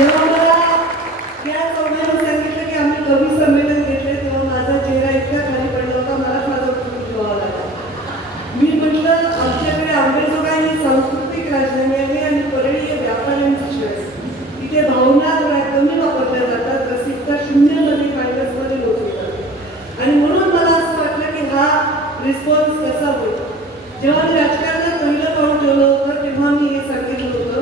जेव्हा मला या चौघांनी सांगितलं की आम्ही कवी संमेलन घेतले तेव्हा माझा चेहरा इतका खाली पडला होता, मलाच माझा उत्तर ठेवावा लागला. मी म्हटलं आमच्याकडे अंबेजोगाई ही सांस्कृतिक राजधानी आहे आणि परळी हे व्यापाऱ्यांची शहर. इथे भावना कमी वापरल्या जातात, रसिकता शून्यमध्ये मायनसमध्ये लोक येतात आणि म्हणून मला असं वाटलं की हा रिस्पॉन्स कसा होईल. जेव्हा मी राजकारणात पहिलं पाऊल ठेवलं होतं तेव्हा मी हे सांगितलं होतं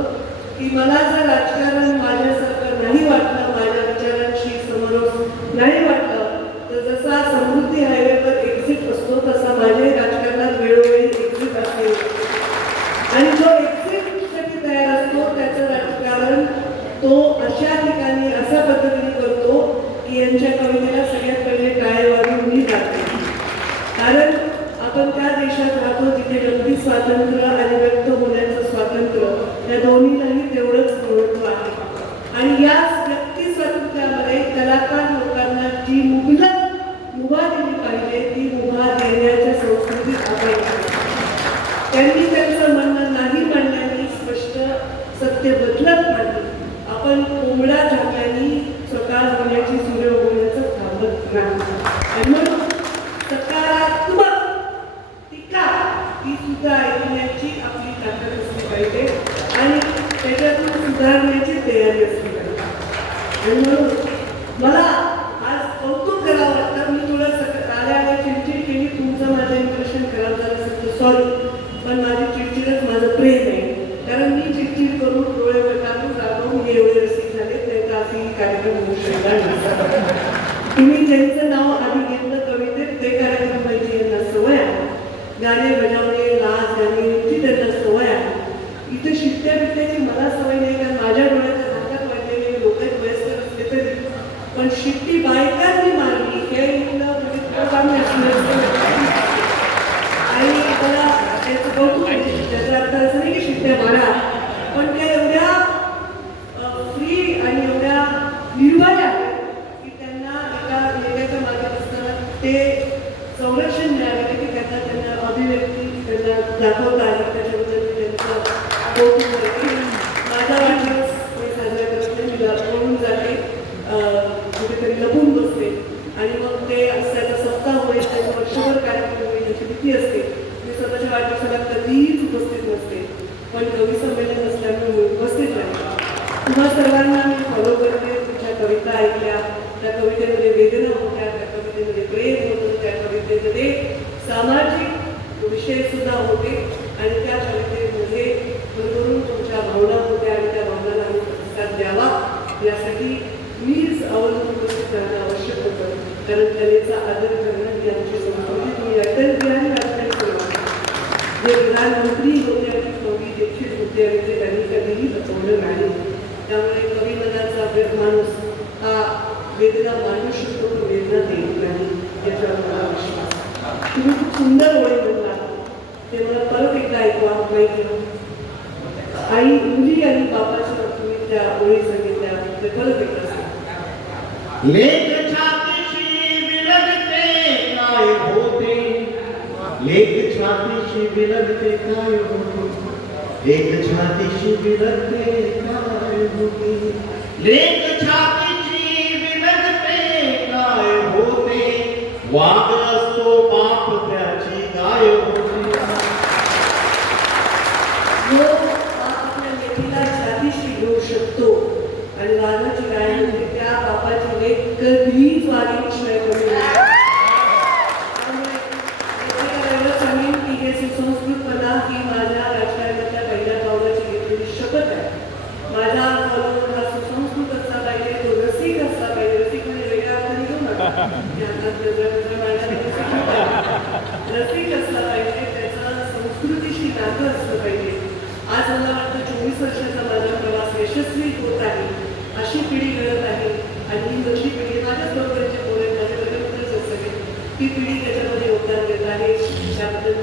की मला जर राजकारण माझ्यासारखं नाही वाटलं, माझ्या विचारांशी समरस नाही वाटलं, तर जसा समृद्धी हायवेवर एक्झिट असतो तसा माझ्याही राजकारणात वेळोवेळी एक्झिट असेल आणि जो एक्झिटसाठी तयार असतो त्याचं राजकारण तो अशा ठिकाणी अशा पद्धतीने करतो की यांच्या कवितेला सगळ्यात पहिले टाळे वाजवून मी जाते. कारण आपण त्या देशात राहतो जिथे व्यक्ती स्वातंत्र्य आणि व्यक्त होण्याचं स्वातंत्र्य या दोन्हीलाही तेवढंच महत्त्व आहे. आणि या व्यक्ती स्वातंत्र्यामध्ये कलाकार लोकांना जी मुबलक मुभा दिली पाहिजे ती मुभा देण्याच्या संस्कृतीत आपण त्यांनी त्यांचं म्हणणं नाही मांडल्याने स्पष्ट सत्य बदलत नाही. आपण कोंबडा झाकल्याने सकाळ होण्याची सूर्य उगवण्याचं थांबत नाही. आणि म्हणून सकारात्मक टीका ही सुद्धा ऐकण्याची आपली ताकद असली पाहिजे आणि त्याच्यातून सुधारण्याची तयारी असली पाहिजे. आणि म्हणून मला आज कौतुक करावं वाटतं. मी थोडं आल्या चिडचिड केली, तुमचं माझं इम्प्रेशन खराब झालं असेल तर सॉरी, पण माझी चिडचिडच माझं प्रेम आहे. कारण मी चिडचिड करून डोळे टाकून राहून हे एवढे रसिक झाले तर असेही कार्यक्रम होऊ शकतात. तुम्ही ज्यांचं नाव आधी घेतलं कवितेत ते कार्यक्रम पाहिजे यांना सवय आहे. गाणे बजावणे, नाच गाणे यांची त्यांना सवय आहे. इथे शिट्ट्या बिट्ट्याची मला सवय नाही, कारण माझ्या डोळ्याच्या धाकात वाढलेले लोक वयस्कर असले तरी, पण शिट्टी बायकांनी मारली हे आणि मला त्याचं कौतुक आहे. त्याचा अर्थ असं नाही की शिट्ट्या मारा, पण त्या एवढ्या फ्री आणि एवढ्या निर्भय आहेत की त्यांना एका नेत्याच्या मागे असताना ते संरक्षण मिळाले की त्यांना अभिव्यक्ती त्यांना दाखवता आली. त्याच्याबद्दल मी त्यांचं कौतुक करते. माझा वाढदिवस मी साजरा करत नाही, मी पळून जाते, कुठेतरी लपून बसते आणि मग ते त्याचा सप्ताह होईल, त्याचं वर्षभर कार्यक्रम होईल याची भीती असते. मी स्वतःच्या वाढदिवसाला कधीच उपस्थित नसते, पण कवी संमेलन असल्यामुळे मी उपस्थित राहते. तुम्हा सर्वांना मी फॉलो करते. तुमच्या कविता ऐकल्या, त्या कवितेमध्ये वेदना होत्या, त्या कवितेमध्ये प्रेम होतं, त्या कवितेमध्ये सामाजिक विषय सुद्धा होते आणि त्या कवितेमध्ये भरभरून तुमच्या भावना होत्या आणि त्या भावनांना आम्ही प्रतिसाद द्यावा यासाठी मीच आवर्जून उपस्थित राहणं आवश्यक होतं. कारण कलेचा आदर करणं ही आमची संस्कृती. तुम्ही अटल बिहारी वाजपेयी जे प्रधानमंत्री होते आणि कवी देखील होते आणि ते त्यांनी कधीही बसवलं नाही. त्यामुळे कवी मनाचा माणूस हा वेदना मांडू शकतो, तो वेदना देत नाही याच्यावर मला विश्वास. तुम्ही खूप सुंदर ओळी म्हणला ते मला परत एकदा ऐकवा माहिती. आई मुली आणि बापाच्या तुम्ही त्या ओळी सांगितल्या ते परत एकदा लेख छातीशी विलगते काय होते, लेख छातीशी विलगते काय होते, एक छातीशी विलगते काय होते, लेख छातीशी विलगते काय होते, वाघ असतो बाप त्याची गाय होते. जो आपल्या लेकीला छातीशी घेऊ शकतो आणि वाघाची गाय होते, त्या बापाची लेक कधीच वाघिणीशिवाय कमी नाही. सांगेन की हे सुसंस्कृतपणा ही माझ्या राजकारणाच्या पहिल्या पावलाची घेतलेली शपथ आहे. माझा फॉलोअर हा सुसंस्कृत असला पाहिजे, तो रसिक असला पाहिजे. रसिक म्हणजे वेगळ्या अर्थाने घेऊ नका, रसिक असला पाहिजे, त्याचा संस्कृतीशी नातं असलं पाहिजे. आज मला वाटतं 24 वर्षाचा माझा प्रवास यशस्वी होत आहे. अशी पिढी घडत आहे आणि ही जशी पिढी माझ्याच बरोबरचे पोरे माझ्या बरोबरच असते ती पिढी त्याच्यामध्ये योगदान देत आहे. त्याबद्दल